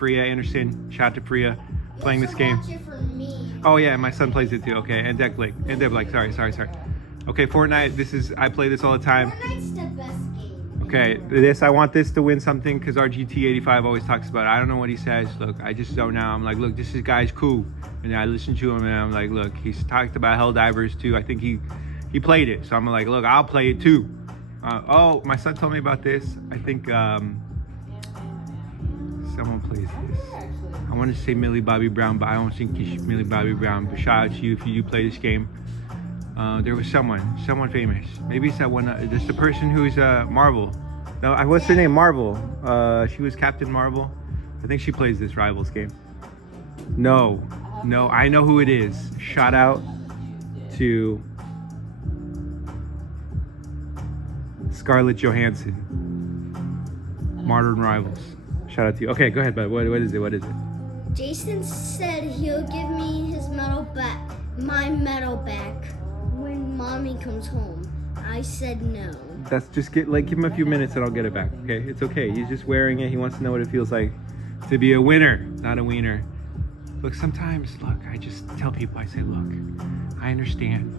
Freya Anderson, shout out to Freya, playing this game. Watch it for me. Oh yeah, my son plays it too. Okay, and Deb Blake, sorry. Okay, Fortnite. I play this all the time. Fortnite's the best game. Okay, I want this to win something because our GT85 always talks about it. I don't know what he says. Look, I just don't know. I'm like, look, this guy's cool. And I listen to him and I'm like, look, he's talked about Helldivers too. I think he played it. So I'm like, look, I'll play it too. Oh, my son told me about this. I think someone plays this. I want to say Millie Bobby Brown, but I don't think it's Millie Bobby Brown. But shout out to you if you do play this game. There was someone famous. Maybe it's that one. It's the person who's Marvel. No, what's her name? Marvel. She was Captain Marvel. I think she plays this Rivals game. No, I know who it is. Shout out to Scarlett Johansson. Modern Rivals. Shout out to you. Okay, go ahead, bud. What is it? Jason said he'll give me his medal back, my medal back, when mommy comes home. I said no. That's just give him a few minutes and I'll get it back. Okay, it's okay. He's just wearing it. He wants to know what it feels like to be a winner, not a wiener. Look, sometimes, I just tell people, I say, look, I understand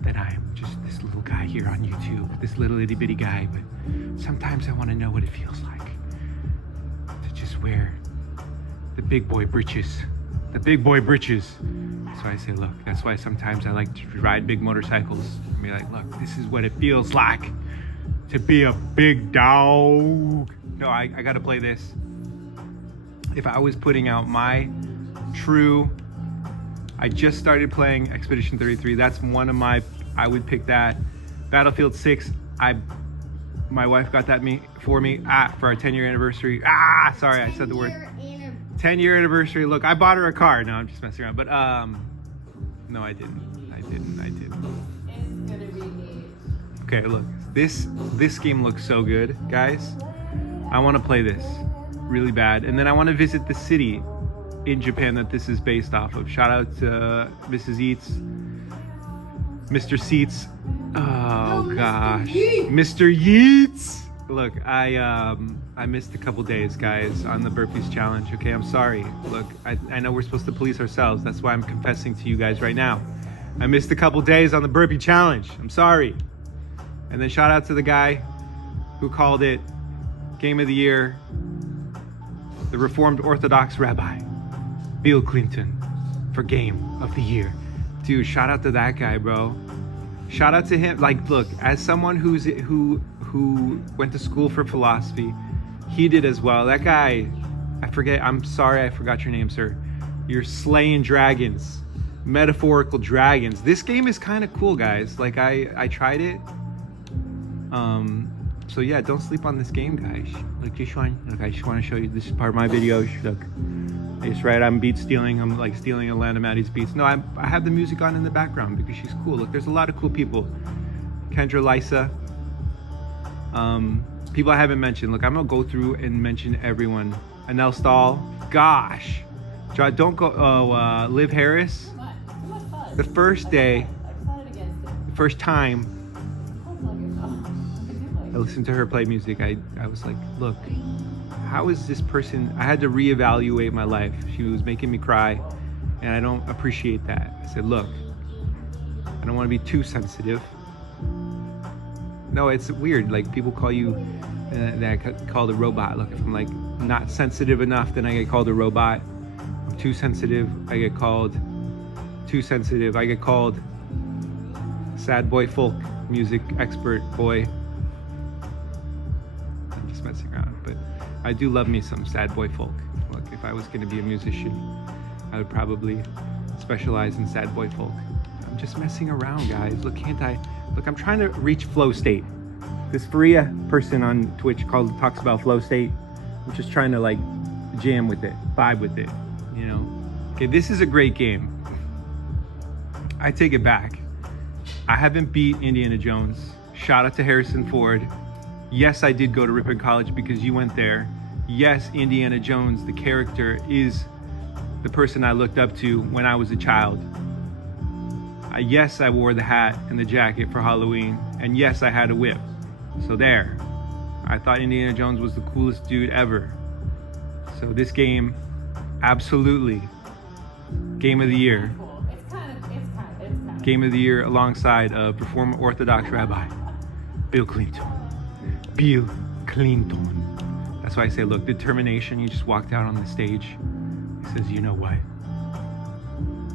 that I'm just this little guy here on YouTube, this little itty bitty guy, but sometimes I want to know what it feels like to just wear the big boy britches. So I say, look, that's why sometimes I like to ride big motorcycles and be like, look, this is what it feels like to be a big dog. No, I gotta play this. If I was putting out my true, I just started playing Expedition 33. That's one of my, I would pick that. Battlefield 6, my wife got that for me for our 10-year anniversary. Sorry, I said the word. 10-year anniversary. Look, I bought her a car. No, I'm just messing around. But no, I didn't. Okay, look, this game looks so good, guys. I want to play this really bad, and then I want to visit the city in Japan that this is based off of. Shout out to Mrs. Eats, Mr. Seats. Oh gosh, Mr. Yeats. Look, I missed a couple days, guys, on the burpees challenge. Okay, I'm sorry. Look, I know we're supposed to police ourselves. That's why I'm confessing to you guys right now. I missed a couple days on the burpee challenge. I'm sorry. And then shout out to the guy who called it Game of the Year, the Reformed Orthodox rabbi, Bill Clinton, for Game of the Year. Dude, shout out to that guy, bro. Shout out to him. Like, look, as someone who went to school for philosophy, he did as well. That guy, I'm sorry I forgot your name, sir. You're slaying dragons, metaphorical dragons. This game is kind of cool, guys. Like, I tried it. So yeah, don't sleep on this game, guys. Like, I just want to show you, this is part of my video. Look, it's right, I'm beat stealing. I'm like stealing Alana Maddie's beats. No, I have the music on in the background because she's cool. Look, there's a lot of cool people. Kendra Lysa. People I haven't mentioned. Look, I'm gonna go through and mention everyone. Anel Stahl. Gosh. Don't go, Liv Harris. The first day, the first time I listened to her play music, I was like, look, how is this person? I had to reevaluate my life. She was making me cry, and I don't appreciate that. I said, look, I don't want to be too sensitive. No, it's weird. Like, people call you, that I get called a robot. Look, if I'm like not sensitive enough, then I get called a robot. I'm too sensitive, I get called too sensitive. I get called sad boy folk music expert boy. I'm just messing around, but I do love me some sad boy folk. Look, if I was going to be a musician, I would probably specialize in sad boy folk. I'm just messing around, guys. Look, can't I? Look, I'm trying to reach flow state. This Faria person on Twitch talks about flow state. I'm just trying to like jam with it, vibe with it, you know? Okay, this is a great game. I take it back. I haven't beat Indiana Jones. Shout out to Harrison Ford. Yes, I did go to Ripon College because you went there. Yes, Indiana Jones, the character, is the person I looked up to when I was a child. Yes, I wore the hat and the jacket for Halloween. And yes, I had a whip. So there. I thought Indiana Jones was the coolest dude ever. So this game, absolutely, game of the year. It's kind of. Game of the year alongside former Orthodox rabbi, Bill Clinton. Bill Clinton. That's why I say, look, determination. You just walked out on the stage. He says, you know what?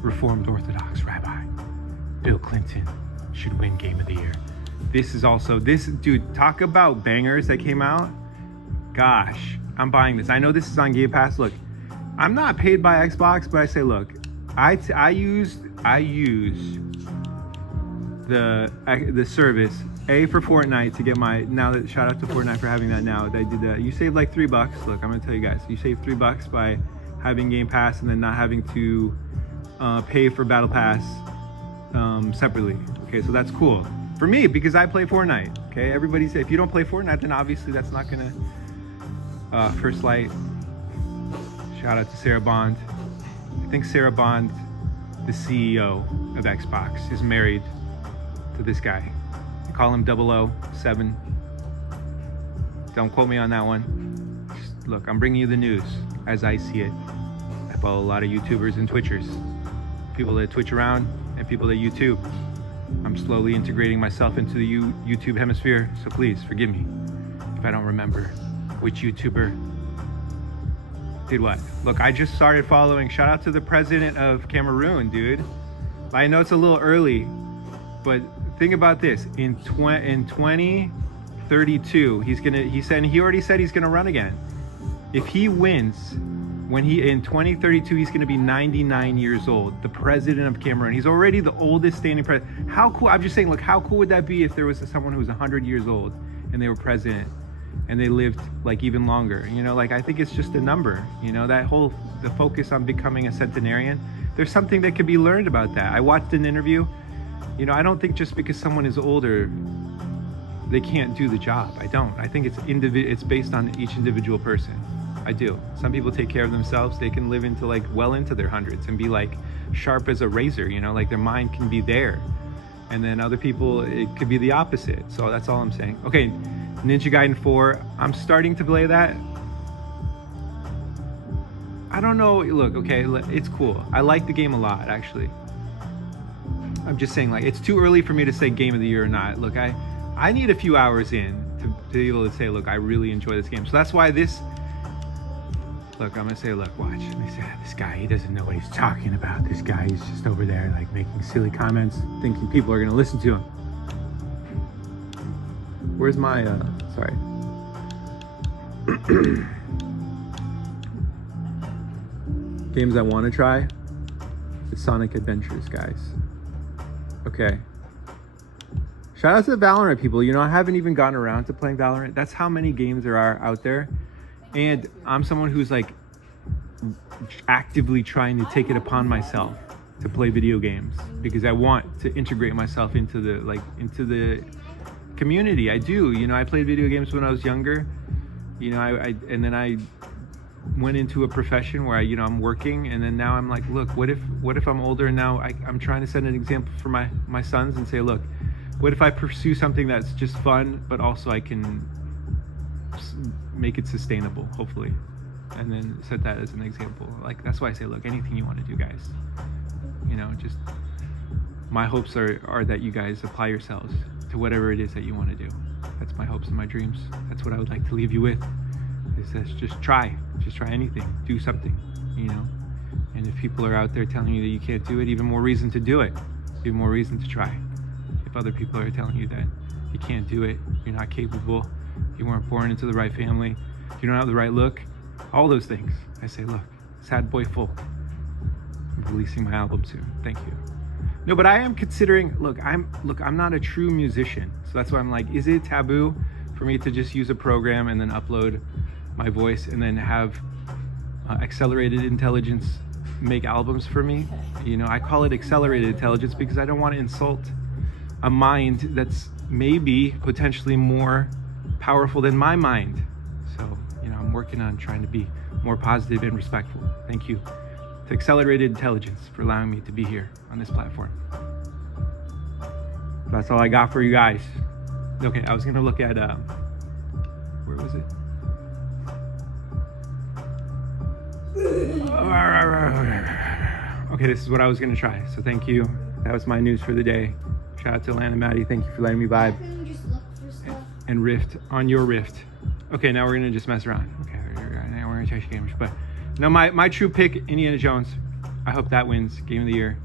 Reformed Orthodox rabbi, Bill Clinton should win game of the year. This is also, dude, talk about bangers that came out. Gosh, I'm buying this. I know this is on Game Pass. Look, I'm not paid by Xbox, but I say, look, I use the service for Fortnite to get my, now that, shout out to Fortnite for having that now. They did that. You save like $3. Look, I'm gonna tell you guys, you save $3 by having Game Pass and then not having to pay for Battle Pass separately. Okay, so that's cool for me because I play Fortnite. Okay, everybody say if you don't play Fortnite, then obviously that's not gonna. First Light. Shout out to Sarah Bond. I think Sarah Bond, the CEO of Xbox, is married to this guy. They call him 007. Don't quote me on that one. Just look, I'm bringing you the news as I see it. I follow a lot of YouTubers and Twitchers, people that Twitch around and people that YouTube. I'm slowly integrating myself into the YouTube hemisphere, so please forgive me if I don't remember which YouTuber did what. Look, I just started following. Shout out to the president of Cameroon, dude. I know it's a little early, but think about this. In 2032, he already said he's gonna run again. If he wins, in 2032, he's gonna be 99 years old. The president of Cameroon. He's already the oldest standing president. How cool? I'm just saying, look, how cool would that be if there was someone who was 100 years old and they were president? And they lived like even longer, you know, like I think it's just a number, you know, the focus on becoming a centenarian. There's something that could be learned about that. I watched an interview, you know, I don't think just because someone is older, they can't do the job. I don't. I think it's based on each individual person. I do. Some people take care of themselves. They can live into like well into their hundreds and be like sharp as a razor, you know, like their mind can be there. And then other people, it could be the opposite. So that's all I'm saying. Okay. Ninja Gaiden 4, I'm starting to play that. I don't know, look, okay, it's cool. I like the game a lot, actually. I'm just saying, like, it's too early for me to say game of the year or not. Look, I need a few hours in to be able to say, look, I really enjoy this game. So that's why look, I'm gonna say, look, watch. They say, this guy, he doesn't know what he's talking about. This guy, he's just over there, like, making silly comments, thinking people are gonna listen to him. Where's my, sorry. Games I want to try. It's Sonic Adventures, guys. Okay. Shout out to the Valorant people. You know, I haven't even gotten around to playing Valorant. That's how many games there are out there. And I'm someone who's like actively trying to take it upon myself to play video games because I want to integrate myself into the community. I do, you know, I played video games when I was younger, you know, and then I went into a profession where I'm working, and then now I'm like, look, what if I'm older and now I'm trying to set an example for my sons and say, look, what if I pursue something that's just fun, but also I can make it sustainable, hopefully, and then set that as an example. Like, that's why I say, look, anything you want to do, guys, you know, just my hopes are that you guys apply yourselves to whatever it is that you want to do. That's my hopes and my dreams. That's what I would like to leave you with, is that just try anything, do something, you know. And if people are out there telling you that you can't do it, even more reason to do it, even more reason to try. If other people are telling you that you can't do it, you're not capable, you weren't born into the right family, you don't have the right look, all those things, I say, look, Sad Boy Folk, I'm releasing my album soon. Thank you. No, but I am considering, I'm not a true musician. So that's why I'm like, is it taboo for me to just use a program and then upload my voice and then have accelerated intelligence make albums for me? You know, I call it accelerated intelligence because I don't want to insult a mind that's maybe potentially more powerful than my mind. So, you know, I'm working on trying to be more positive and respectful. Thank you to Accelerated Intelligence for allowing me to be here on this platform. That's all I got for you guys. Okay, I was gonna look at, where was it? Okay, this is what I was gonna try. So thank you. That was my news for the day. Shout out to Lana and Maddie. Thank you for letting me vibe Can you just look for stuff? and rift on your rift. Okay, now we're gonna just mess around. Okay, now we're gonna change games. But no, my true pick, Indiana Jones. I hope that wins Game of the Year.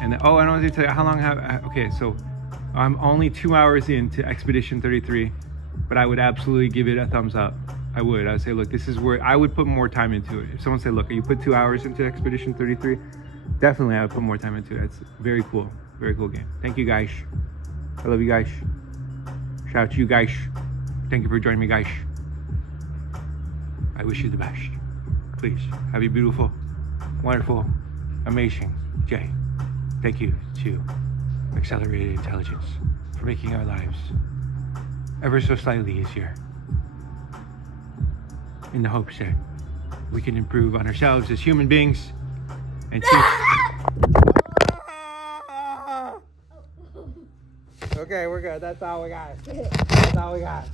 And then, oh, I don't want to tell you how long okay, so I'm only 2 hours into Expedition 33, but I would absolutely give it a thumbs up. I would say, look, this is where I would put more time into it. If someone said, look, you put 2 hours into Expedition 33, definitely I would put more time into it. It's very cool game. Thank you guys. I love you guys. Shout out to you guys. Thank you for joining me, guys. I wish you the best. Please have a beautiful, wonderful, amazing day. Thank you to Accelerated Intelligence for making our lives ever so slightly easier, in the hopes that we can improve on ourselves as human beings and Okay, we're good. That's all we got. That's all we got.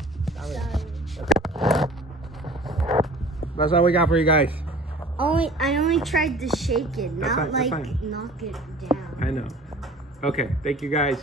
That's all we got for you guys. I only tried to shake it, That's not fine, that's like fine. knock it down. I know. Okay, thank you guys.